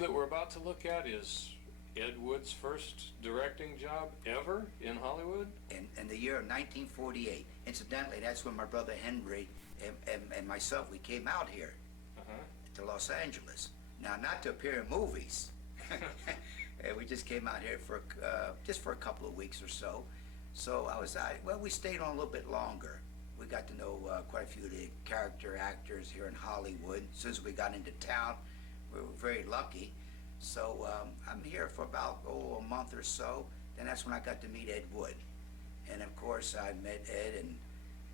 that we're about to look at is Ed Wood's first directing job ever in Hollywood? In the year of 1948. Incidentally, that's when my brother Henry and myself, we came out here to Los Angeles. Now, not to appear in movies. We just came out here for just for a couple of weeks or so. So well, we stayed on a little bit longer. We got to know quite a few of the character actors here in Hollywood. As soon as we got into town, we were very lucky. So I'm here for about a month or so. Then that's when I got to meet Ed Wood. And of course, I met Ed,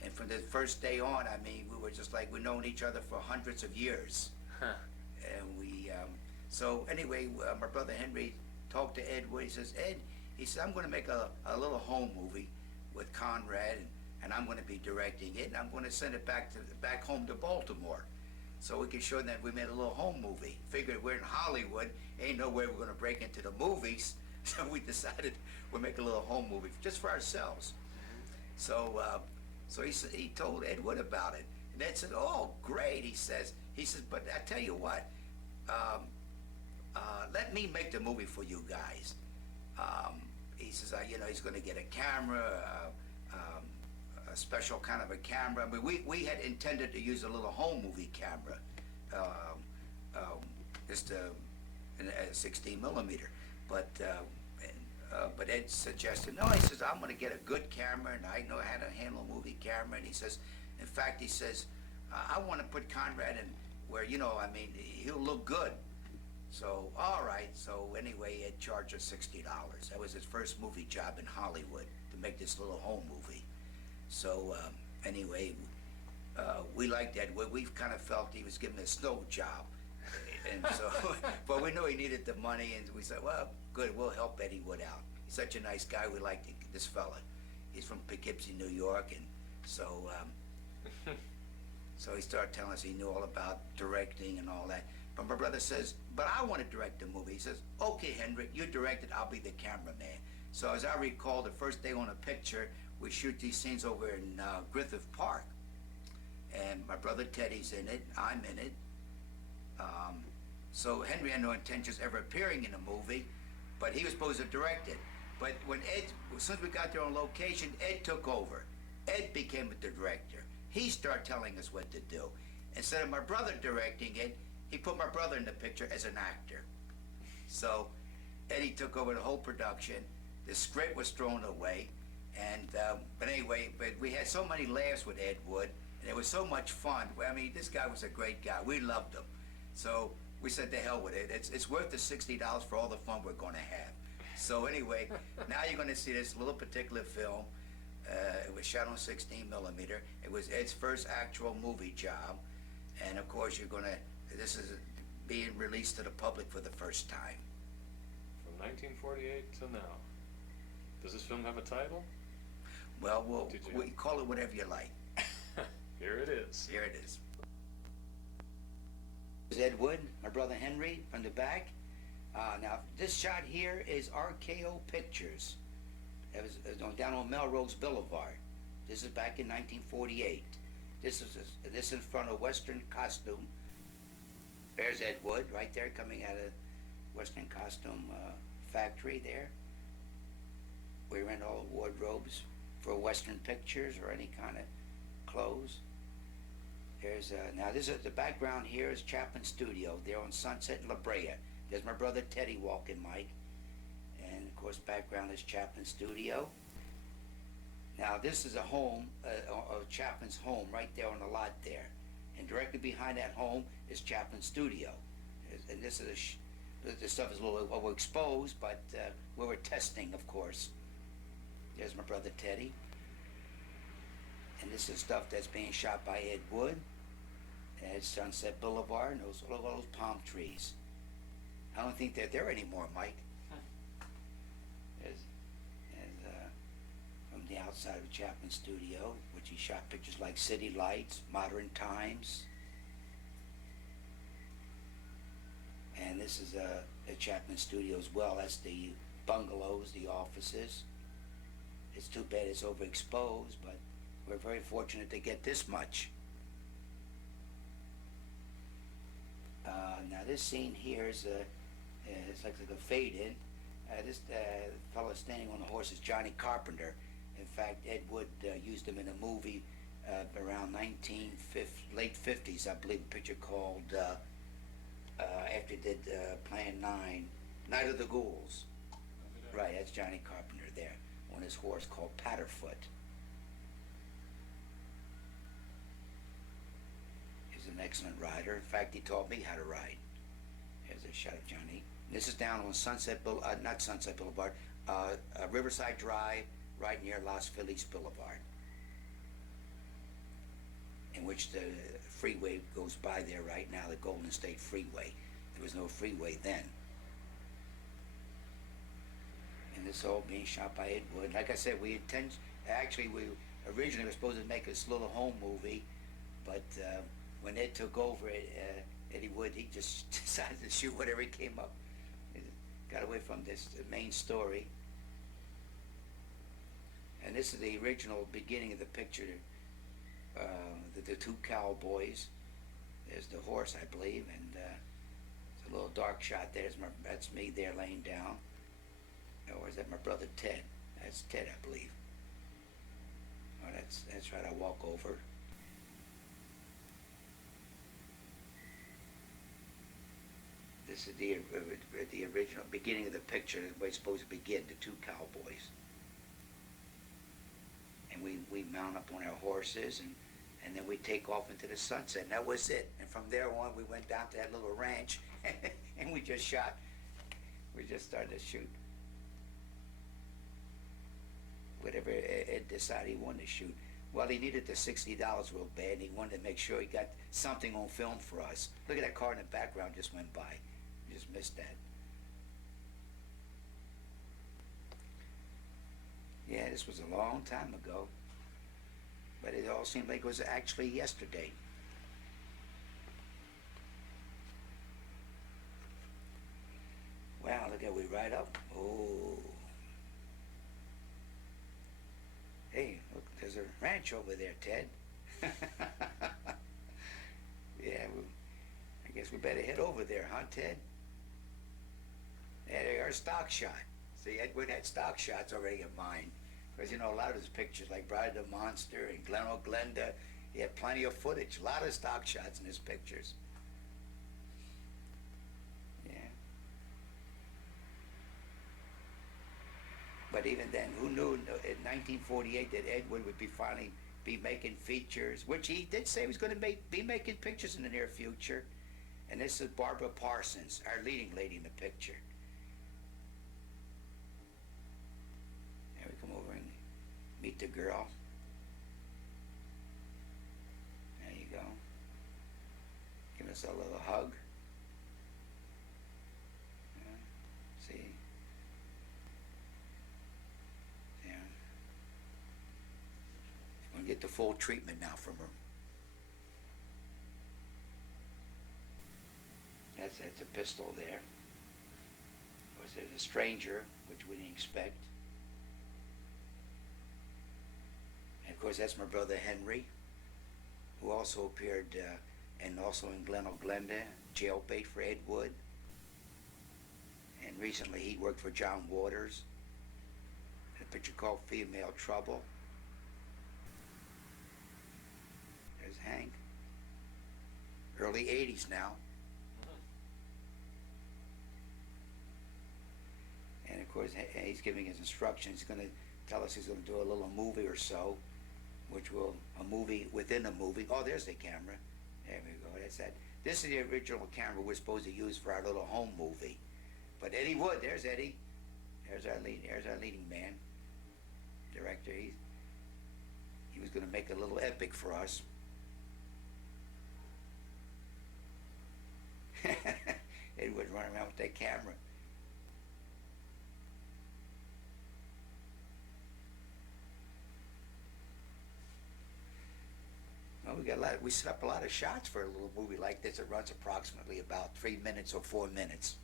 and from the first day on, I mean, we were just like we've known each other for hundreds of years. And so anyway, my brother Henry talked to Ed Wood. He says, Ed, he said, I'm going to make a little home movie with Conrad, and I'm going to be directing it, and I'm going to send it back home to Baltimore, so we can show them that we made a little home movie. Figured we're in Hollywood, ain't no way we're going to break into the movies, so we decided we'll make a little home movie just for ourselves. So he told Ed Wood about it, and Ed said, "Oh, great," he says, but I tell you what, let me make the movie for you guys. He says, you know, he's going to get a camera, a special kind of a camera. I mean, we had intended to use a little home movie camera, just a 16 millimeter, but Ed suggested, no, he says, I'm going to get a good camera, and I know how to handle a movie camera, and he says, in fact, he says, I want to put Conrad in where, you know, I mean, he'll look good. So, all right, so anyway, Ed charged us $60. That was his first movie job in Hollywood, to make this little home movie. So, anyway, we liked Ed Wood. We kind of felt he was giving a snow job. And so, but we knew he needed the money, and we said, well, good, we'll help Eddie Wood out. He's such a nice guy. We liked this fella. He's from Poughkeepsie, New York, and so, so he started telling us he knew all about directing and all that. But my brother says, but I want to direct the movie. He says, okay, Henry, you direct it, I'll be the cameraman. So as I recall, the first day on a picture, we shoot these scenes over in Griffith Park. And my brother Teddy's in it, I'm in it. So Henry had no intentions ever appearing in a movie, but he was supposed to direct it. But as soon as we got there on location, Ed took over. Ed became the director. He started telling us what to do. Instead of my brother directing it, he put my brother in the picture as an actor. So Eddie took over the whole production. The script was thrown away. And, but anyway, we had so many laughs with Ed Wood, and it was so much fun. I mean, this guy was a great guy. We loved him. So we said, to hell with it. It's worth the $60 for all the fun we're going to have. So anyway, now you're going to see this little particular film. It was shot on 16 millimeter. It was Ed's first actual movie job. And of course, this is being released to the public for the first time. From 1948 to now. Does this film have a title? Well, we call it whatever you like. Here it is. Here it is. This is Ed Wood, my brother Henry, from the back. Now, this shot here is RKO Pictures. It was down on Melrose Boulevard. This is back in 1948. This is in front of Western Costume. There's Ed Wood right there coming out of Western Costume factory there. We rent all the wardrobes for Western pictures or any kind of clothes. There's now this is the background here is Chapman Studio. They're on Sunset and La Brea. There's my brother Teddy walking, Mike, and of course background is Chapman Studio. Now this is a home, Chapman's home right there on the lot there, and directly behind that home is Chapman Studio. And this is this stuff is a little overexposed, but we were testing, of course. There's my brother Teddy. And this is stuff that's being shot by Ed Wood at Sunset Boulevard, and all those palm trees. I don't think they're there anymore, Mike. From the outside of Chapman Studio, which he shot pictures like City Lights, Modern Times. And this is a Chapman Studio as well. That's the bungalows, the offices. It's too bad it's overexposed, but we're very fortunate to get this much. Now this scene here is It's like a fade in. This fellow standing on the horse is Johnny Carpenter. In fact, Ed Wood used him in a movie around late 50s, I believe, a picture called, after he did Plan 9, Night of the Ghouls. Right, that's Johnny Carpenter there, on his horse called Patterfoot. He's an excellent rider. In fact, he taught me how to ride. Here's a shot of Johnny. This is down on Sunset Boulevard, not Sunset Boulevard, Riverside Drive, right near Las Feliz Boulevard, in which the freeway goes by there right now, the Golden State Freeway. There was no freeway then. And this all being shot by Ed Wood. Like I said, we originally were supposed to make this little home movie, but when Ed took over it, Eddie Wood, he just decided to shoot whatever he came up. He got away from this main story. And this is the original beginning of the picture. The two cowboys. There's the horse, I believe, and it's a little dark shot there. That's me there laying down. Or is that my brother Ted? That's Ted, I believe. Oh, that's right. I walk over. This is the original beginning of the picture. The way it's supposed to begin. The two cowboys. And we mount up on our horses, and then we take off into the sunset. And that was it. And from there on, we went down to that little ranch, and we just shot. We just started to shoot whatever Ed decided he wanted to shoot. Well, he needed the $60 real bad, and he wanted to make sure he got something on film for us. Look at that car in the background just went by. You just missed that. Yeah, this was a long time ago, but it all seemed like it was actually yesterday. Wow, look at we right up. Oh. Hey, look, there's a ranch over there, Ted. Yeah, I guess we better head over there, huh, Ted? Yeah, they are stock shot. See, Edward had stock shots already in mind. Because, you know, a lot of his pictures, like Bride of the Monster and Glen Glenda, he had plenty of footage, a lot of stock shots in his pictures. Yeah. But even then, who knew in 1948 that Edward would finally be making features, which he did say he was going to be making pictures in the near future. And this is Barbara Parsons, our leading lady in the picture. There we come over and meet the girl. There you go. Give us a little hug. Yeah. See? Yeah. We're gonna get the full treatment now from her. That's a pistol there. Of course, there's a stranger, which we didn't expect. And of course, that's my brother Henry, who also appeared and also in Glen Glenda, Jailbait for Ed Wood. And recently he worked for John Waters in a picture called Female Trouble. There's Hank. Early 80s now. And of course, he's giving his instructions. He's going to tell us he's going to do a little movie or so, which will, a movie within a movie. Oh, there's the camera. There we go. That's that. This is the original camera we're supposed to use for our little home movie. But Eddie Wood, there's Eddie. There's our leading man, director. He was going to make a little epic for us. Eddie Wood running around with that camera. Well, we set up a lot of shots for a little movie like this. It runs approximately about 3 minutes or 4 minutes.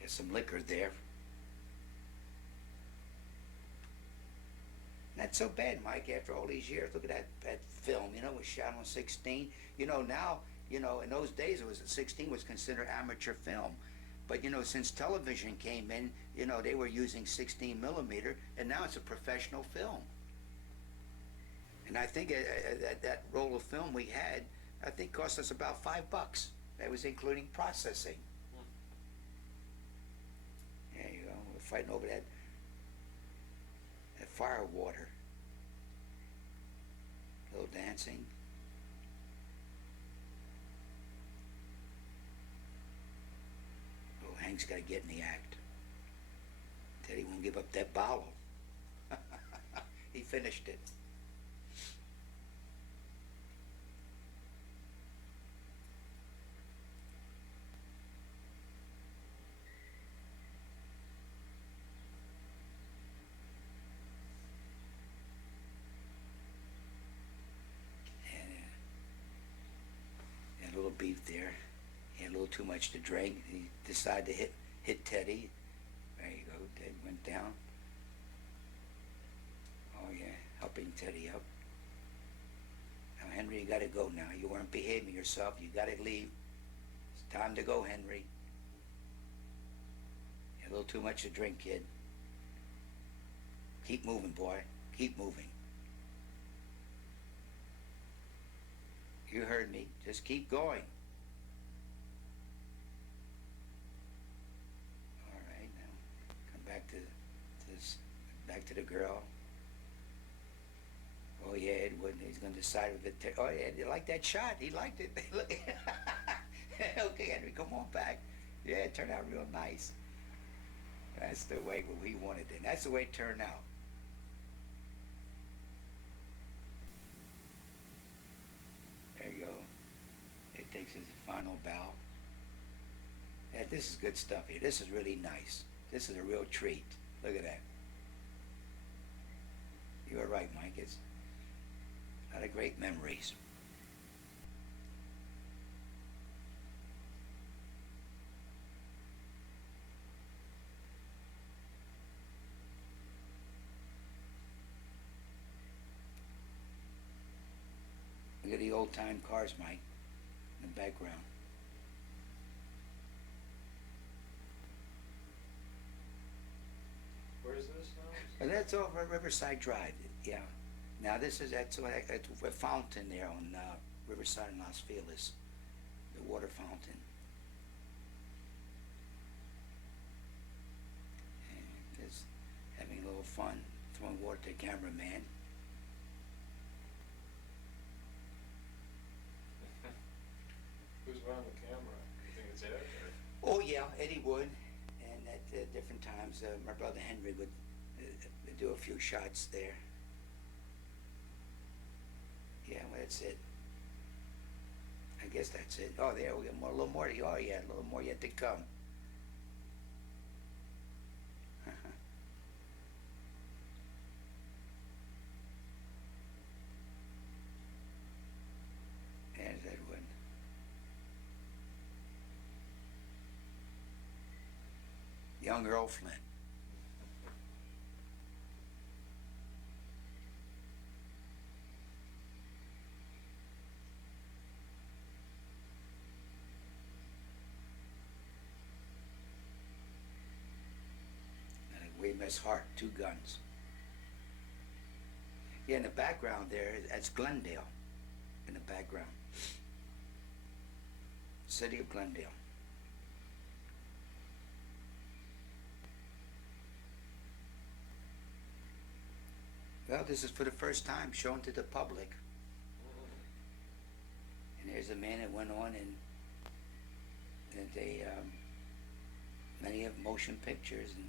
Get some liquor there. not so bad, Mike, after all these years. Look at that film, you know, it was shot on 16. You know, now, you know, in those days, 16 was considered amateur film. But, you know, since television came in, you know, they were using 16 millimeter, and now it's a professional film. And I think that roll of film we had, I think cost us about $5. That was including processing. There you go. We're fighting over that fire water. A little dancing. Oh, Hank's got to get in the act. Teddy won't give up that bottle. He finished it. A little beef there. He had a little too much to drink. He decided to hit Teddy. There you go. Ted went down. Oh yeah, helping Teddy up. Now Henry, you gotta go now. You weren't behaving yourself. You gotta leave. It's time to go, Henry. You had a little too much to drink, kid. Keep moving, boy. Keep moving. You heard me. Just keep going. All right, now come back to this. Back to the girl. Oh yeah, Edward. He's gonna decide if it. Oh yeah, you like that shot? He liked it. Okay, Henry, come on back. Yeah, it turned out real nice. That's the way we wanted it. That's the way it turned out. There you go. It takes his final bow. Yeah, this is good stuff here. This is really nice. This is a real treat. Look at that. You were right, Mike. It's a lot of great memories. Look at the old-time cars, Mike, in the background. Where is this now? And that's over Riverside Drive, yeah. Now that's a fountain there on Riverside in Los Feliz, the water fountain. And just having a little fun, throwing water to the cameraman. Who's behind the camera? You think it's Ed? Oh yeah, Eddie would, and at different times, my brother Henry would do a few shots there. Yeah, well, that's it. I guess that's it. Oh, there we got more, a little more. Oh yeah, a little more yet to come. There's Edward. Young Earl Flynn. We miss Hart, 2 guns. Yeah, in the background there, that's Glendale. In the background. City of Glendale. Well, this is for the first time shown to the public. And there's a man that went on and they many of motion pictures and